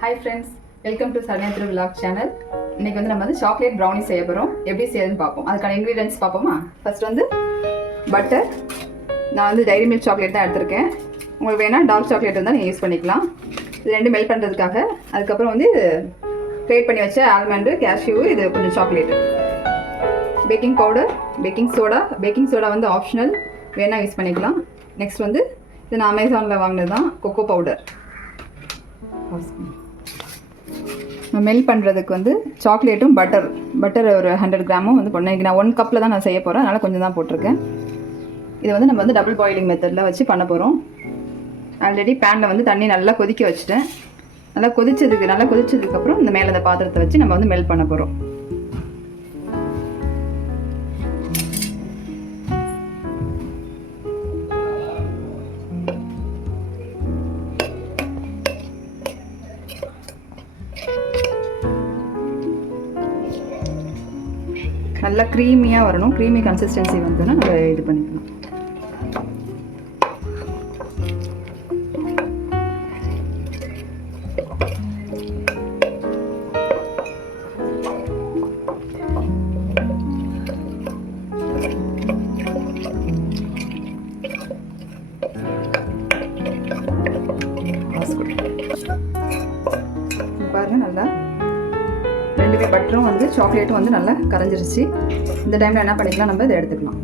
Hi friends, welcome to Saranya Thru Vlog channel. இன்னைக்கு வந்து நம்ம வந்து சாக்லேட் ப்ரௌனி செய்ய போகிறோம். எப்படி செய்யறதுன்னு பார்ப்போம். அதுக்கான இன்க்ரீடியன்ட்ஸ் பார்ப்போமா? ஃபர்ஸ்ட் வந்து பட்டர். நான் வந்து டைரி மில்க் சாக்லேட் தான் எடுத்திருக்கேன். உங்களுக்கு வேணால் டார்க் சாக்லேட் இருந்தால் நீங்கள் யூஸ் பண்ணிக்கலாம். இது ரெண்டு மெல்ட் பண்ணுறதுக்காக. அதுக்கப்புறம் வந்து கிரியேட் பண்ணி வச்ச ஆல்மண்டு, கேஷ்யூ, இது கொஞ்சம் chocolate. Baking powder, baking soda வந்து ஆப்ஷனல், வேணால் யூஸ் பண்ணிக்கலாம். நெக்ஸ்ட் வந்து இது நான் அமேசானில் வாங்கினது தான், கொக்கோ பவுடர். மெல்ட் பண்ணுறதுக்கு வந்து சாக்லேட்டும் பட்டர் ஒரு 100 கிராமும் வந்து போடணும். நான் 1 கப்பில் தான் நான் செய்ய போகிறேன், அதனால் கொஞ்சம் தான் போட்டிருக்கேன். இது வந்து நம்ம வந்து டபுள் பாயிலிங் மெத்தடில் வச்சு பண்ண போகிறோம். ஆல்ரெடி பேனில் வந்து தண்ணி நல்லா கொதிக்க வச்சுட்டேன். நல்லா கொதிச்சதுக்கப்புறம் இந்த மேலே இந்த பாத்திரத்தை வச்சு நம்ம வந்து மெல்ட் பண்ண போகிறோம். நல்லா க்ரீமியாக வரணும். க்ரீமி கன்சிஸ்டன்சி வந்தோன்னா நம்ம இது பண்ணிக்கலாம். பாருங்கள், நல்லா ரெண்டுமே பட்டரும் வந்து சாக்லேட்டும் வந்து நல்லா கரைஞ்சிருச்சு. இந்த டைமில் என்ன பண்ணிக்கலாம், நம்ம இதை எடுத்துக்கலாம்.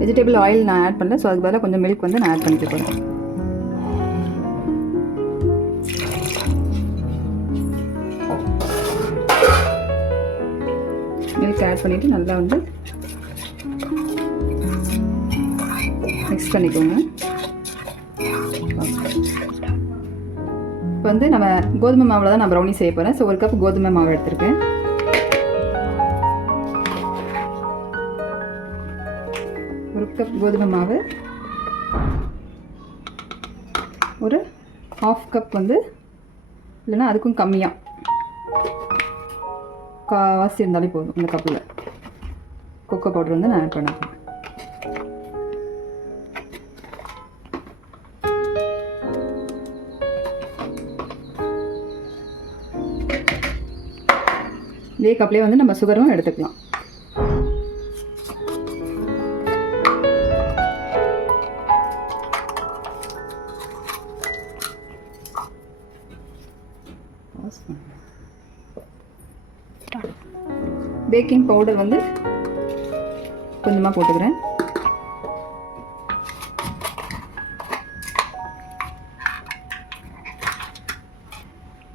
வெஜிடபிள் ஆயில் நான் ஆட் பண்ணல, ஸோ அதுக்கு பதிலாக கொஞ்சம் மில்க் வந்து நான் ஆட் பண்ணிக்க போகிறேன். மில்க் ஆட் பண்ணிவிட்டு நல்லா வந்து மிக்ஸ் பண்ணிக்கோங்க. இப்போ வந்து நம்ம கோதுமை மாவில் தான் நான் ப்ரௌனி செய்ய போகிறேன். ஸோ 1 கப் கோதுமை மாவு எடுத்திருக்கேன். ஒரு கப் கோதுமை மாவு, ஒரு 1/2 கப் வந்து, இல்லைன்னா அதுக்கும் கம்மியாக காவாசி இருந்தாலே போதும். இந்த கப்பில் கொக்கோ பவுடர் வந்து நான் ஆட் பண்ணேன். இதே கப்லேயே வந்து நம்ம சுகரும் எடுத்துக்கலாம். பேக்கிங் பவுடர் வந்து கொஞ்சமாக போட்டுக்கிறேன்.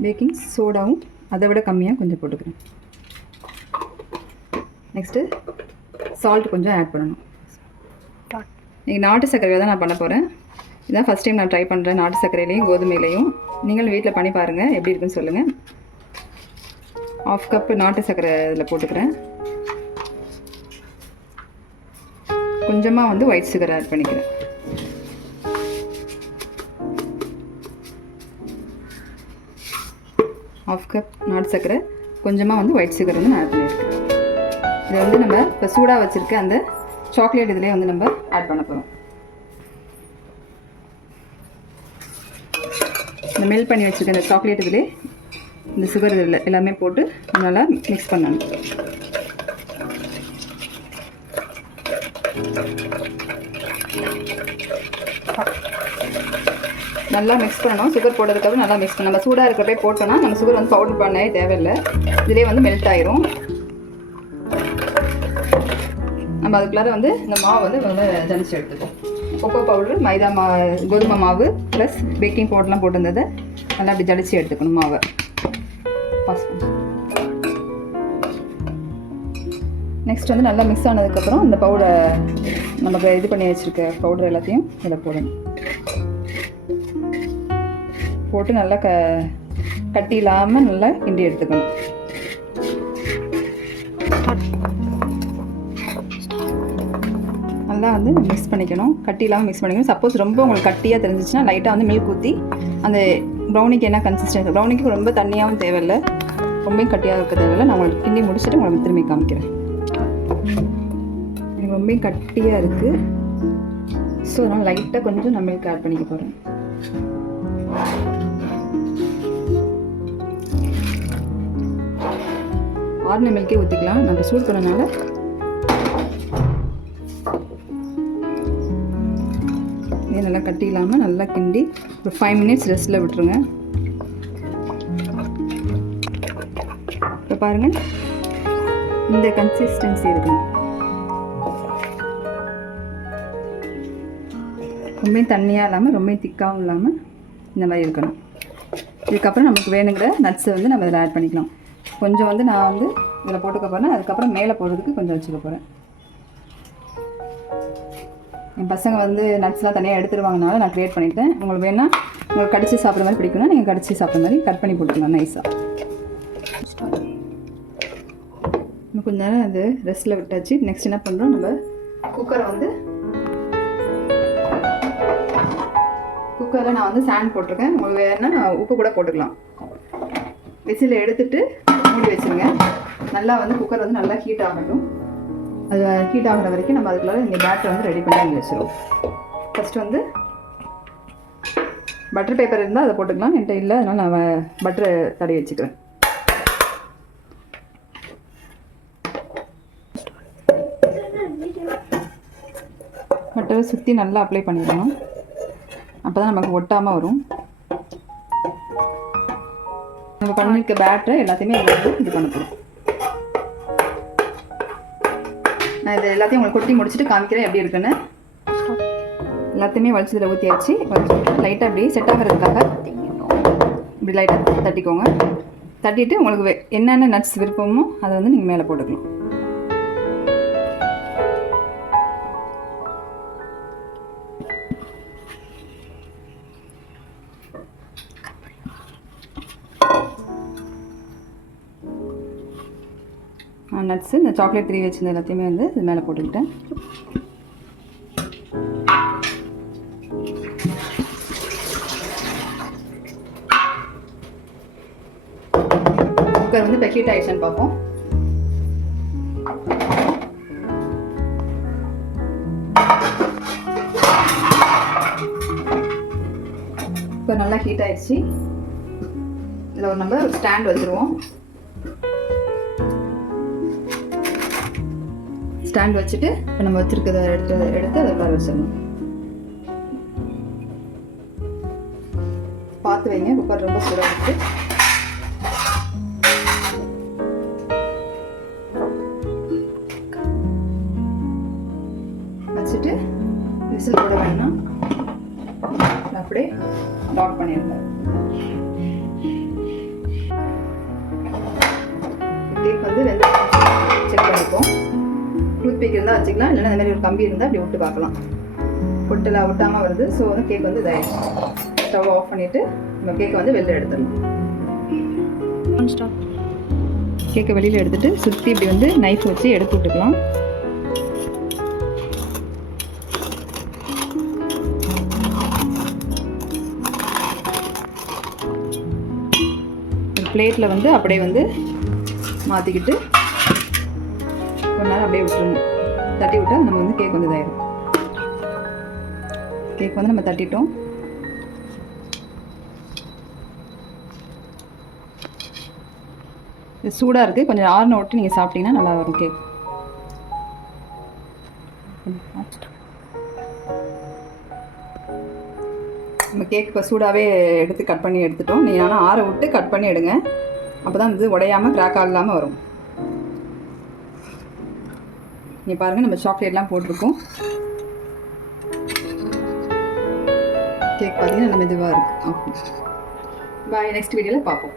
பேக்கிங் சோடாவும் அதை விட கம்மியாக கொஞ்சம் போட்டுக்கிறேன். நெக்ஸ்ட்டு சால்ட் கொஞ்சம் ஆட் பண்ணணும். இன்றைக்கி நாட்டு சர்க்கரையில் தான் நான் பண்ண போகிறேன். இதுதான் ஃபஸ்ட் டைம் நான் ட்ரை பண்ணுறேன், நாட்டு சர்க்கரையிலையும் கோதுமையிலையும். நீங்களும் வீட்டில் பண்ணி பாருங்கள், எப்படி இருக்குன்னு சொல்லுங்கள். 1/2 கப்பு நாட்டு சர்க்கரை இதில் போட்டுக்கிறேன். கொஞ்சமாக வந்து ஒயிட் சுகர் ஆட் பண்ணிக்கிறேன். ½ கப் நாட்டு சர்க்கரை, கொஞ்சமாக வந்து ஒயிட் சுகர் வந்து நான் ஆட் பண்ணியிருக்கேன். இதை வந்து நம்ம இப்போ சூடாக வச்சுருக்க அந்த சாக்லேட் இதிலே வந்து நம்ம ஆட் பண்ண போகிறோம். இந்த மெல்ட் பண்ணி வச்சுருக்க இந்த சாக்லேட் இதிலே இந்த சுகர் இதில் எல்லாமே போட்டு நல்லா மிக்ஸ் பண்ணணும். நல்லா மிக்ஸ் பண்ணணும். சுகர் போட்டதுக்கப்புறம் நல்லா மிக்ஸ் பண்ணணும். நம்ம சூடாக இருக்கிறப்பே போட்டோன்னா நம்ம சுகர் வந்து பவுடர் பண்ணவே தேவையில்லை, இதிலே வந்து மெல்ட் ஆயிரும். நம்ம அதுக்குள்ளார வந்து இந்த மாவு வந்து ஜலிச்சு எடுத்துப்போம். கொக்கோ பவுடர், கோதுமை மாவு ப்ளஸ் பேக்கிங் பவுடர்லாம் போட்டிருந்ததை நல்லா அப்படி ஜலிச்சு எடுத்துக்கணும் மாவை. நெக்ஸ்ட் வந்து நல்லா மிக்ஸ் ஆனதுக்கப்புறம் இந்த பவுடர் நமக்கு இது பண்ணி வச்சுருக்க பவுடர் எல்லாத்தையும் இதில் போடணும். போட்டு நல்லா கட்டி இல்லாமல் நல்லா கிண்டி எடுத்துக்கணும். நல்லா வந்து மிக்ஸ் பண்ணிக்கணும், கட்டி இல்லாமல் மிக்ஸ் பண்ணிக்கணும். சப்போஸ் ரொம்ப உங்களுக்கு கட்டியாக தெரிஞ்சிச்சுன்னா லைட்டாக வந்து மில்க் ஊற்றி அந்த ப்ரௌனிக்கு என்ன கன்சிஸ்டன்சி, ப்ரௌனிக்கு ரொம்ப தண்ணியாகவும் தேவையில்லை, ரொம்பவும் கட்டியாக இருக்க தேவையில்லை. நான் உங்களுக்கு கிண்டி முடிச்சுட்டு உங்களுக்கு திரும்பி காமிக்கிறேன். எனக்கு ரொம்பவும் கட்டியாக இருக்குது. ஸோ அதனால் லைட்டாக கொஞ்சம் நான் மில்க் ஆட் பண்ணிக்க போகிறேன். ஆறுன மில்கே ஊற்றிக்கலாம். நம்ம சூடு பண்ணனால இது நல்லா கட்டி இல்லாமல் நல்லா கிண்டி ஒரு 5 மினிட்ஸ் ரெஸ்ட்டில் விட்டுருங்க. இப்போ பாருங்கள், இந்த கன்சிஸ்டன்சி இருக்குங்க. ரொம்ப தண்ணியாக இல்லாமல் ரொம்ப திக்காகவும் இல்லாமல் இந்த மாதிரி இருக்கணும். இதுக்கப்புறம் நமக்கு வேணுங்கிற நட்ஸை வந்து நம்ம இதில் ஆட் பண்ணிக்கலாம். கொஞ்சம் வந்து நான் வந்து இதில் போட்டுக்க போகிறேன். அதுக்கப்புறம் மேலே போடுறதுக்கு கொஞ்சம் வச்சுக்க போகிறேன். என் பசங்க வந்து நட்ஸ்லாம் தனியாக எடுத்துருவாங்கனால நான் க்ரியேட் பண்ணிட்டேன். உங்களுக்கு வேணால் உங்களுக்கு கடிச்சு சாப்பிட்ற மாதிரி பிடிக்கும்னா நீங்கள் கடிச்சு சாப்பிட்ற மாதிரி கட் பண்ணி போட்டுக்கலாம் நைஸாக. இன்னும் கொஞ்ச நேரம் அது ரெஸ்ட்டில் விட்டாச்சு. நெக்ஸ்ட் என்ன பண்ணுறோம், நம்ம குக்கரில் நான் வந்து சாண்ட் போட்டிருக்கேன். உங்களுக்கு வேணுன்னா உப்பு கூட போட்டுக்கலாம். விசில் எடுத்துட்டு மூடி வச்சுருங்க. நல்லா வந்து குக்கர் வந்து நல்லா ஹீட் ஆகட்டும். அது ஹீட் ஆகிற வரைக்கும் நம்ம அதுக்குள்ள இங்கே பேட்டரை வந்து ரெடி பண்ணி அங்கே வச்சிடும். ஃபஸ்ட்டு வந்து பட்டர் பேப்பர் இருந்தால் அதை போட்டுக்கலாம். என்கிட்ட இல்லை, அதனால் நான் பட்டரை தடவி வச்சுக்கிறேன். பட்டரை சுற்றி நல்லா அப்ளை பண்ணிடணும். அப்போ தான் நமக்கு ஒட்டாமல் வரும். நம்ம பண்ணியிருக்க பேட்டரை எல்லாத்தையுமே இது பண்ண போகிறோம். நான் இது எல்லாத்தையும் உங்களுக்கு கொட்டி முடிச்சுட்டு காமிக்கிறேன் எப்படி இருக்குன்னு. எல்லாத்தையுமே வலிச்சதில் ஊற்றியாச்சு. வலிச்சு லைட்டாக அப்படி செட் ஆகிறதுக்காக இப்படி லைட்டாக தட்டிக்கோங்க. தட்டிட்டு உங்களுக்கு என்னென்ன நட்ஸ் விருப்பமோ அதை வந்து நீங்கள் மேலே போட்டுக்கலாம். நட்ஸு இந்த சாக்லேட் 3 வச்சுருந்த எல்லாத்தையுமே வந்து இது மேலே போட்டுக்கிட்டேன். குக்கர் வந்து இப்போ ஹீட் ஆயிடுச்சுன்னு பார்ப்போம். இப்போ நல்லா ஹீட் ஆயிடுச்சு. இதில் ஒரு நம்ம ஸ்டாண்ட் வச்சுருவோம். ஸ்டாண்ட் வச்சுட்டு இப்போ நம்ம வச்சுருக்கதை எடுத்து அதை உட்கார வச்சிடணும். பார்த்து வைங்க, குக்கர் ரொம்ப சூடாக இருக்குது. வச்சுட்டு விசில் போட வேணாம், அப்படியே லாக் பண்ணிடுங்க. கேக் வந்து வெந்து செக் பண்ணிப்போம். டூத் பிக் இருந்தால் வச்சுக்கலாம், இல்லைன்னா இந்த மாதிரி ஒரு கம்பி இருந்தால் அப்படி விட்டு பார்க்கலாம். ஒட்டாமல் வருது. ஸோ வந்து கேக் வந்து இதாகிடுச்சு. ஸ்டவ் ஆஃப் பண்ணிவிட்டு நம்ம கேக்கை வந்து வெளியில் எடுத்துடணும். கேக்கை வெளியில் எடுத்துகிட்டு சுற்றி இப்படி வந்து நைஃப் வச்சு எடுத்து விட்டுக்கலாம். ஒரு பிளேட்டில் வந்து அப்படியே வந்து மாற்றிக்கிட்டு கொஞ்ச நேரம் அப்படியே விட்டுருங்க. தட்டி விட்டால் நம்ம வந்து கேக் வந்து இதாயிடும். கேக் வந்து நம்ம தட்டிட்டோம். இது சூடாக இருக்குது. கொஞ்சம் ஆறுன விட்டு நீங்கள் சாப்பிட்டீங்கன்னா நல்லா வரும் கேக். நம்ம கேக் இப்போ சூடாகவே எடுத்து கட் பண்ணி எடுத்துட்டோம். நீங்கள் ஆனால் ஆற விட்டு கட் பண்ணி எடுங்க. அப்போ தான் இது உடையாமல் கிராக் ஆகலாமல் வரும். நீங்கள் பாருங்கள், நம்ம சாக்லேட்லாம் போட்டிருக்கோம். கேக் பார்த்தீங்கன்னா நம்ம இதுவாக இருக்குது. ஓகே, பாய். நெக்ஸ்ட் வீடியோவில் பார்ப்போம்.